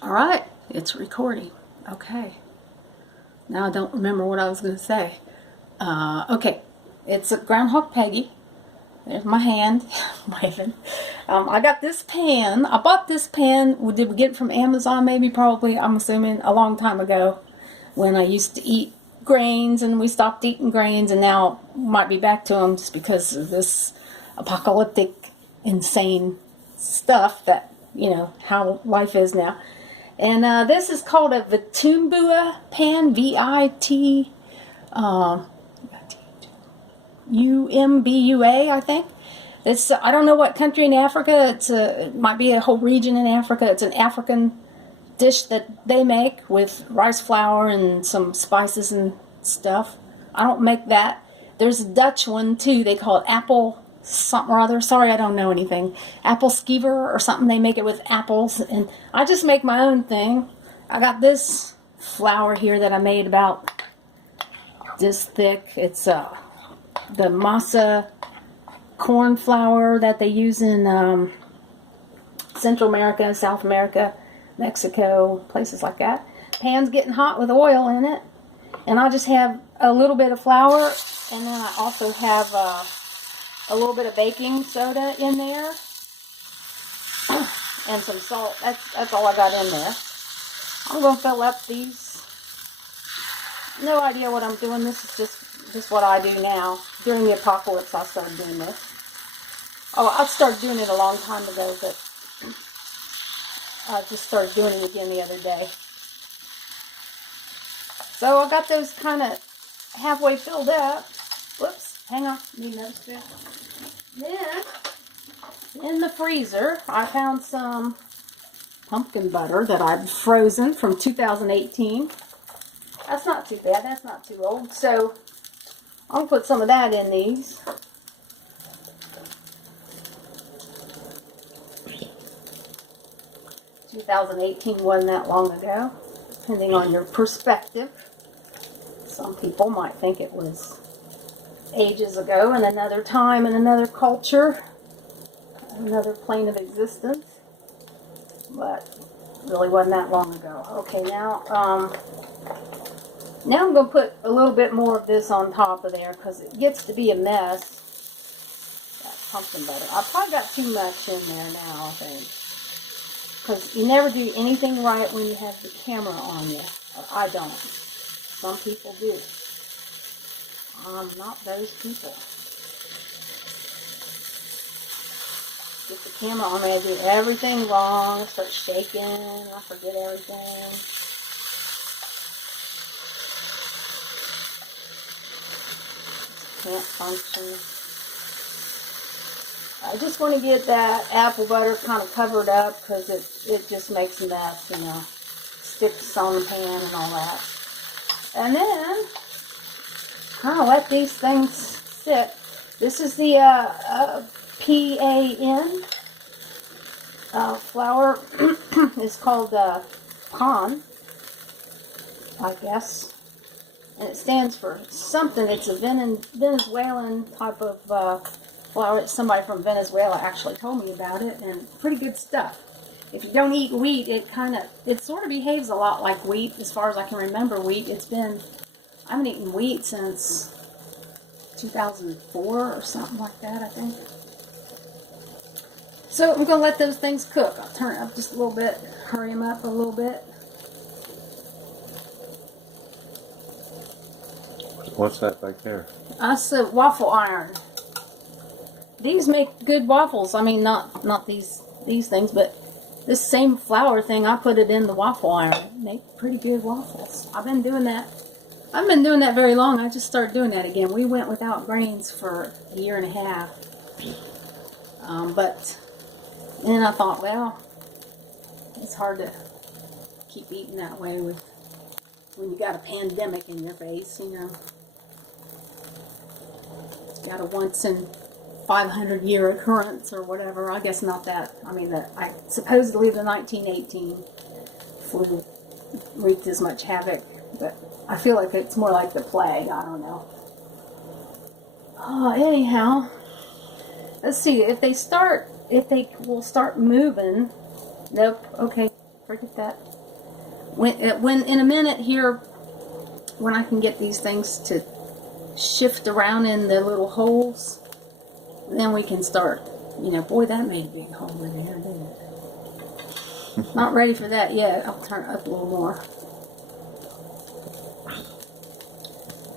All right, it's recording. Okay. Now I don't remember what I was going to say. Okay, it's a Groundhog Peggy. There's my hand waving. I got this pan. I bought this pan. Did we get it from Amazon? Maybe, probably. I'm assuming a long time ago, when I used to eat grains and we stopped eating grains, and now might be back to them just because of this apocalyptic, insane stuff that how life is now. And this is called a vitumbua pan, Vitumba, I think. It's I don't know what country in Africa. It might be a whole region in Africa. It's an African dish that they make with rice flour and some spices and stuff. I don't make that. There's a Dutch one too. They call it apple something or other. Sorry, I don't know anything. Apple skeever or something. They make it with apples, and I just make my own thing. I got this flour here that I made about this thick. It's the masa corn flour that they use in Central America, South America, Mexico, places like that. Pan's getting hot with oil in it, and I just have a little bit of flour, and then I also have a little bit of baking soda in there and some salt. That's all I got in there. I'm going to fill up these. No idea what I'm doing. This is just what I do now. During the apocalypse, I started doing this. Oh, I started doing it a long time ago, but I just started doing it again the other day. So I got those kind of halfway filled up. Whoops, hang on. Need another spoon. Then, in the freezer, I found some pumpkin butter that I've frozen from 2018. That's not too bad. That's not too old. So, I'll put some of that in these. (2018) wasn't that long ago, depending on your perspective. Some people might think it was ages ago, in another time, in another culture, another plane of existence, but really wasn't that long ago. Okay, now I'm going to put a little bit more of this on top of there because it gets to be a mess. That pumpkin butter. I probably got too much in there now, I think. Because you never do anything right when you have the camera on you. Or I don't. Some people do. I'm not those people. Get the camera on me, I do everything wrong. I start shaking. I forget everything. Can't function. I just want to get that apple butter kind of covered up because it just makes a mess, sticks on the pan and all that. And then kind of let these things sit. This is the PAN flour. It's called PAN, I guess. And it stands for something. It's a Venezuelan type of flour. Somebody from Venezuela actually told me about it, and pretty good stuff. If you don't eat wheat, it sort of behaves a lot like wheat, as far as I can remember wheat. I haven't eaten wheat since 2004 or something like that, I think. So I'm going to let those things cook. I'll turn it up just a little bit, hurry them up a little bit. What's that back there? That's a waffle iron. These make good waffles. I mean, not these things, but this same flour thing, I put it in the waffle iron. Make pretty good waffles. I've been doing that. I haven't been doing that very long. I just started doing that again. We went without grains for a year and a half. But then I thought, well, it's hard to keep eating that way when you got a pandemic in your face, You got a once in 500-year occurrence or whatever. I guess not that. I mean, supposedly the 1918 flu wreaked as much havoc, but I feel like it's more like the plague. I don't know. Anyhow, let's see if they will start moving. Nope. Okay, forget that. When in a minute here, when I can get these things to shift around in the little holes, then we can start. You know, boy, that made a big hole in there, didn't it? Not ready for that yet. I'll turn it up a little more.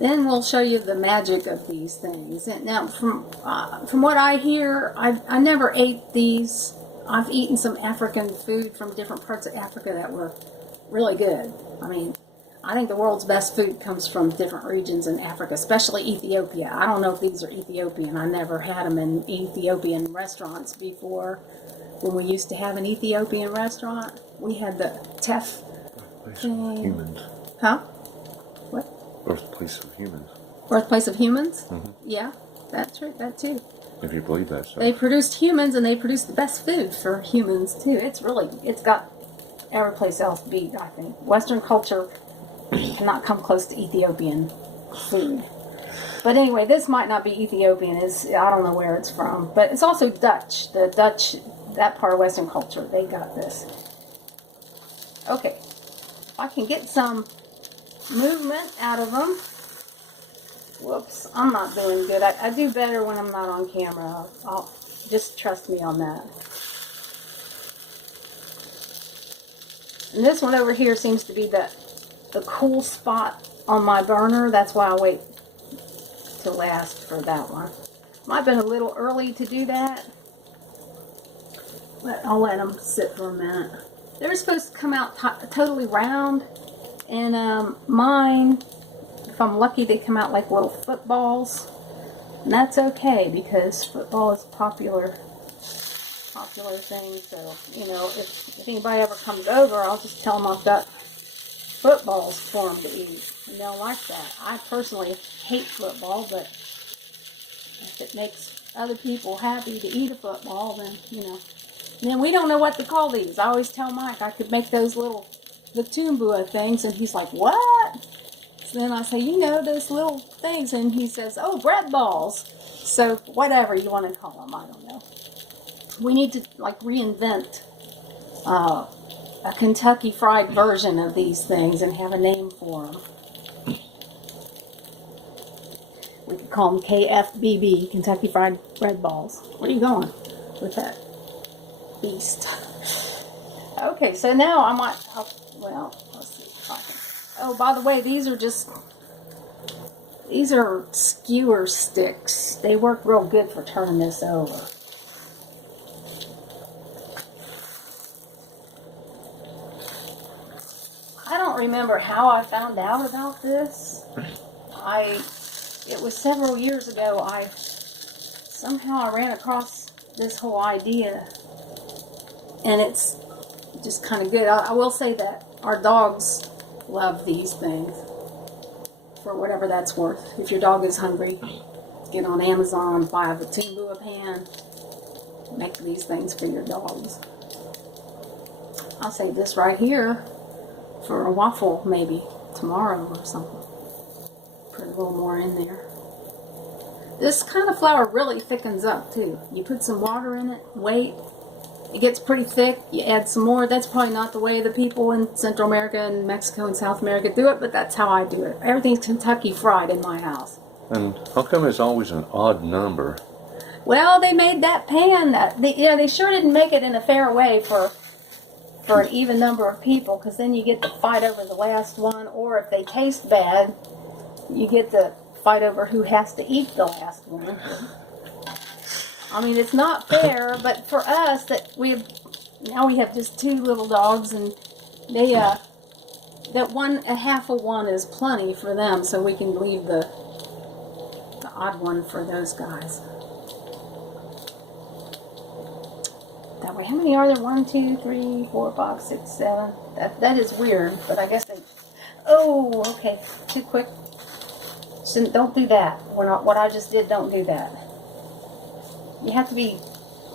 Then we'll show you the magic of these things. And now, from what I hear, I never ate these. I've eaten some African food from different parts of Africa that were really good. I mean, I think the world's best food comes from different regions in Africa, especially Ethiopia. I don't know if these are Ethiopian. I never had them in Ethiopian restaurants before. When we used to have an Ethiopian restaurant, we had the teff thing. Humans. Huh? What? Birthplace of humans. Birthplace of humans? Mm-hmm. Yeah, that's true. That too. If you believe that, so. They produced humans, and they produced the best food for humans too. It's got every place else beat, I think. Western culture cannot come close to Ethiopian food. But anyway, this might not be Ethiopian. I don't know where it's from. But it's also Dutch. The Dutch, that part of Western culture, they got this. Okay. If I can get some movement out of them. Whoops, I'm not doing good. I do better when I'm not on camera. I'll just trust me on that. And this one over here seems to be the cool spot on my burner. That's why I wait to last for that one. Might have been a little early to do that, but I'll let them sit for a minute. They're supposed to come out totally round, and mine, if I'm lucky, they come out like little footballs, and that's okay because football is a popular thing. So, you know, if anybody ever comes over, I'll just tell them I've got footballs for them to eat, and they'll like that. I personally hate football, but if it makes other people happy to eat a football, then, you know. And then we don't know what to call these. I always tell Mike I could make those little vitumbua things, and he's like, what? So then I say, you know, those little things, and he says, oh, bread balls. So whatever you want to call them, I don't know. We need to, like, reinvent a Kentucky Fried version of these things and have a name for them. We could call them KFBB, Kentucky Fried Bread Balls. Where are you going with that beast? Okay, so now I might, let's see if I can. Oh, by the way, these are skewer sticks. They work real good for turning this over. I don't remember how I found out about this. It was several years ago. Somehow I ran across this whole idea, and it's just kind of good. I will say that our dogs love these things, for whatever that's worth. If your dog is hungry, get on Amazon, buy a vitumbua pan, make these things for your dogs. I'll save this right here for a waffle maybe tomorrow or something. Put a little more in there. This kind of flour really thickens up too. You put some water in it, wait, it gets pretty thick, you add some more. That's probably not the way the people in Central America and Mexico and South America do it, but that's how I do it. Everything's Kentucky Fried in my house. And how come it's always an odd number? Well, they made that pan, they sure didn't make it in a fair way for an even number of people, because then you get to fight over the last one, or if they taste bad, you get to fight over who has to eat the last one. I mean, it's not fair, but for us, now we have just two little dogs, and they a half of one is plenty for them, so we can leave the odd one for those guys. That way, how many are there? 1, 2, 3, 4, 5, 6, 7. That is weird, but I guess oh, okay, too quick. Don't do that. What I just did, don't do that. You have to be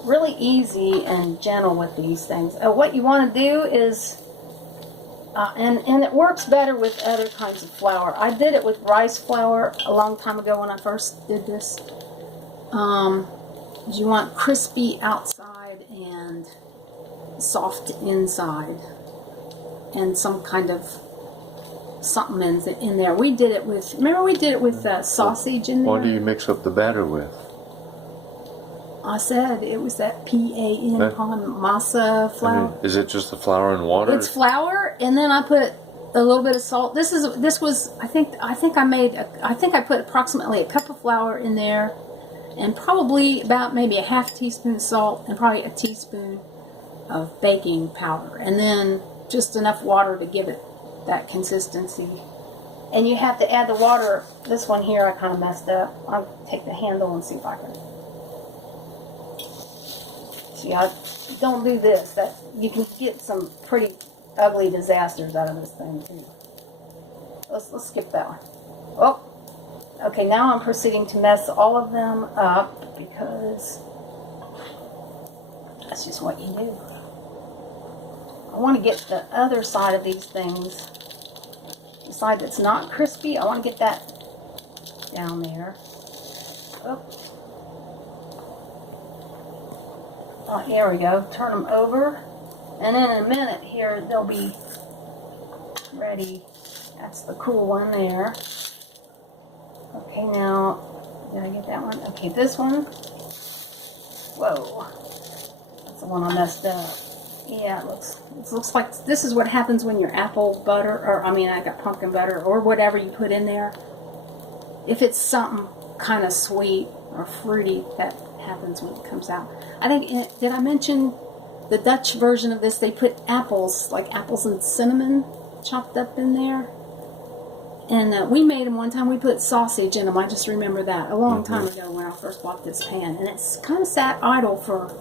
really easy and gentle with these things. What you want to do is, and it works better with other kinds of flour. I did it with rice flour a long time ago when I first did this. You want crispy outside and soft inside. and some kind of something in there. We did it with, remember we did it with sausage in there? What do you mix up the batter with? I said it was that PAN, masa flour. Is it just the flour and water? It's flour, and then I put a little bit of salt. This was I think I put approximately a cup of flour in there, and probably about maybe a half teaspoon salt, and probably a teaspoon of baking powder, and then just enough water to give it that consistency. And you have to add the water. This one here I kind of messed up. I'll take the handle and see if I can. See, I don't do this. That you can get some pretty ugly disasters out of this thing too. Let's skip that one. Oh, okay. Now I'm proceeding to mess all of them up because that's just what you do. I want to get the other side of these things, the side that's not crispy. I want to get that down there. Oh, here we go. Turn them over. And then in a minute here, they'll be ready. That's the cool one there. Okay, now, did I get that one? Okay, this one. Whoa. That's the one I messed up. Yeah, it looks like this is what happens when your apple butter, or I got pumpkin butter, or whatever you put in there. If it's something kind of sweet or fruity, that happens when it comes out. I think, did I mention the Dutch version of this? They put apples, like apples and cinnamon chopped up in there. And we made them one time. We put sausage in them. I just remember that a long time ago when I first bought this pan. And it's kind of sat idle for,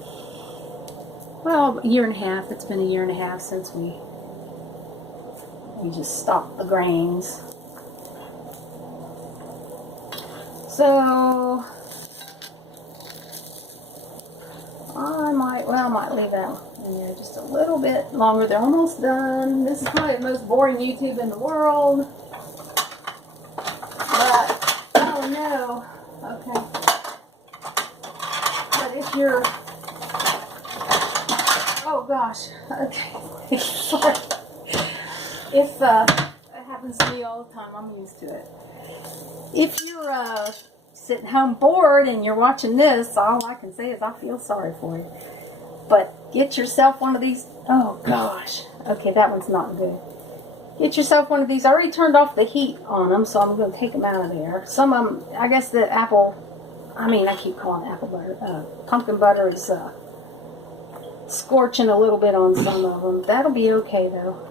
well, a year and a half. It's been a year and a half since we just stopped the grains. So I might leave that in there just a little bit longer. They're almost done. This is probably the most boring YouTube in the world. But, oh no. Okay. But if you're, oh gosh. Okay. Sorry. If, it happens to me all the time. I'm used to it. If you're, sitting home bored and you're watching this, all I can say is I feel sorry for you. But get yourself one of these. Oh gosh. Okay, that one's not good. Get yourself one of these. I already turned off the heat on them, so I'm going to take them out of there. Some of them, I guess the apple, I keep calling it apple butter. Pumpkin butter is scorching a little bit on some of them. That'll be okay though.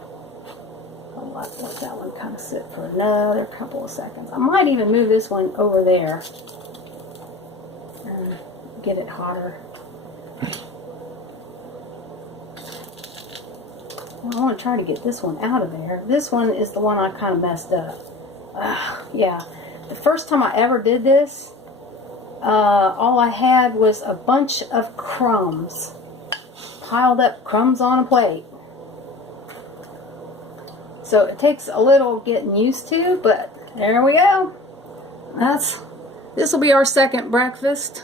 I'll let that one kind of sit for another couple of seconds. I might even move this one over there and get it hotter. I want to try to get this one out of there. This one is the one I kind of messed up. Yeah, the first time I ever did this, all I had was a bunch of crumbs. Piled up crumbs on a plate. So it takes a little getting used to, but there we go. This will be our second breakfast.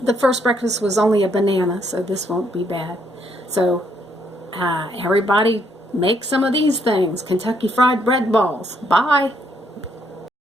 The first breakfast was only a banana, so this won't be bad. So everybody make some of these things. Kentucky Fried Bread Balls. Bye.